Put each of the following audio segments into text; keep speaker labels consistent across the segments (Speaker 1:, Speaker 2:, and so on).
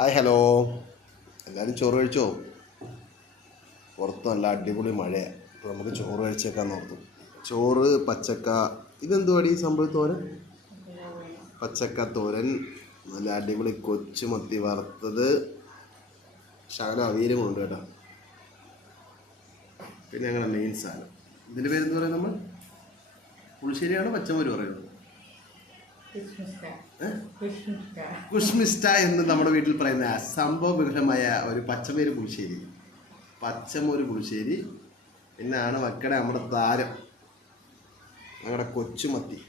Speaker 1: Hi hello. എല്ലാവരും ചോറ് കഴിച്ചോ? പുറത്ത് നല്ല അടിപൊളി മഴയാണ് അപ്പോൾ നമുക്ക് ചോറ് കഴിച്ചേക്കാൻ ഓർത്തു ചോറ് പച്ചക്ക. ഇതെന്തുവാടി സംഭവം തോരൻ? പച്ചക്ക തോരൻ. നല്ല അടിപൊളി കൊച്ചു മത്തി വറുത്തത്. ശകലം അവിയലും ഉണ്ട് കേട്ടോ. പിന്നെ ഞങ്ങളുടെ മെയിൻ സാധനം. ഇതിന്റെ പേരെന്ന് പറയുന്നത് നമ്മൾ? പുളിശ്ശേരിയാണ് പച്ചമോര് പറയുന്നത്? കുഷ്മിസ്റ്റ എന്ന് നമ്മുടെ വീട്ടിൽ പറയുന്ന സംഭവ വിഗ്രഹമായ ഒരു പച്ചമേര് പുളിശ്ശേരി. പച്ചമൊരു പുളിശ്ശേരി. പിന്നാണ് മക്കളുടെ നമ്മുടെ താരം. നമ്മുടെ കൊച്ചുമത്തി.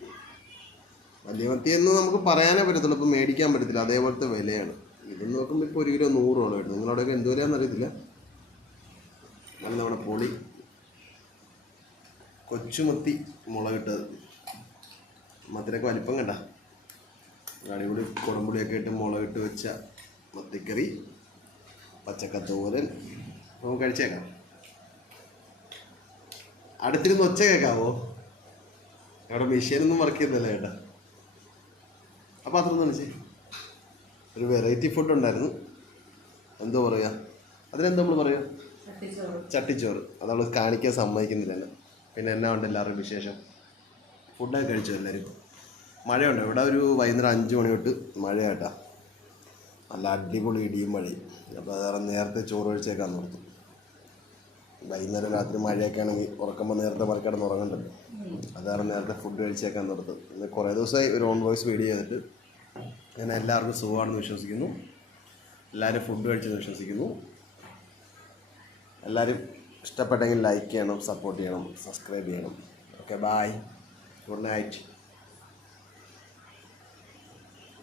Speaker 1: വലിയ മത്തി എന്ന് നമുക്ക് പറയാനേ പറ്റത്തുള്ളൂ. ഇപ്പം മേടിക്കാൻ പറ്റത്തില്ല. അതേപോലത്തെ വിലയാണ്. ഇത് നോക്കുമ്പോൾ ഇപ്പോൾ ഒരു കിലോ നൂറ് രൂപ വരുന്നത് നിങ്ങളോടൊക്കെ എന്ത് വിലയാണെന്ന് അറിയത്തില്ല. നല്ല നമ്മുടെ പൊളി. കൊച്ചുമത്തി മുളകിട്ടത്. മത്തിനൊക്കെ വലിപ്പം കണ്ട. അടിപൊളി കുടംപുളിയൊക്കെ ഇട്ട് മുളകിട്ട് വെച്ച മത്തിക്കറി പച്ചക്കത്തോരൻ. നമുക്ക് കഴിച്ചേക്കാം. അടുത്തിരുന്ന് ഒച്ച കേൾക്കാവോ? അവിടെ മെഷീനൊന്നും വർക്ക് ചെയ്യുന്നില്ല ചേട്ടാ. അപ്പം അത്ര വിളിച്ചേ ഒരു വെറൈറ്റി ഫുഡ് ഉണ്ടായിരുന്നു. എന്തോ പറയുക അതിനെന്താ നമ്മൾ പറയുക ചട്ടിച്ചോറ്. അത് നമ്മൾ കാണിക്കാൻ സമ്മതിക്കുന്നില്ല പിന്നെ എന്നാ ഉണ്ട് എല്ലാവരുടെയും വിശേഷം? ഫുഡൊക്കെ കഴിച്ചു എല്ലാവരും മഴയുണ്ട്. ഇവിടെ ഒരു വൈകുന്നേരം അഞ്ച് മണി തൊട്ട് മഴയാട്ടാ. നല്ല അടിപൊളി ഇടിയും മഴയും. അപ്പോൾ അത് നേരത്തെ ചോറ് കഴിച്ചേക്കാൻ നിർത്തും. വൈകുന്നേരം രാത്രി മഴയൊക്കെ ആണെങ്കിൽ ഉറക്കുമ്പോൾ നേരത്തെ മറക്കടന്ന് കിടന്ന് ഉറങ്ങണ്ടല്ലോ. അത് നേരത്തെ ഫുഡ് കഴിച്ചേക്കാൻ നിർത്തും. ഇന്ന് കുറേ ദിവസമായി ഒരു ഓൺ വോയിസ് വീഡിയോ ചെയ്തിട്ട് ഞാൻ എല്ലാവർക്കും സുഖമാണെന്ന് വിശ്വസിക്കുന്നു. എല്ലാവരും ഫുഡ് കഴിച്ചെന്ന് വിശ്വസിക്കുന്നു. എല്ലാവരും ഇഷ്ടപ്പെട്ടെങ്കിൽ ലൈക്ക് ചെയ്യണം സപ്പോർട്ട് ചെയ്യണം സബ്സ്ക്രൈബ് ചെയ്യണം. Okay bye good night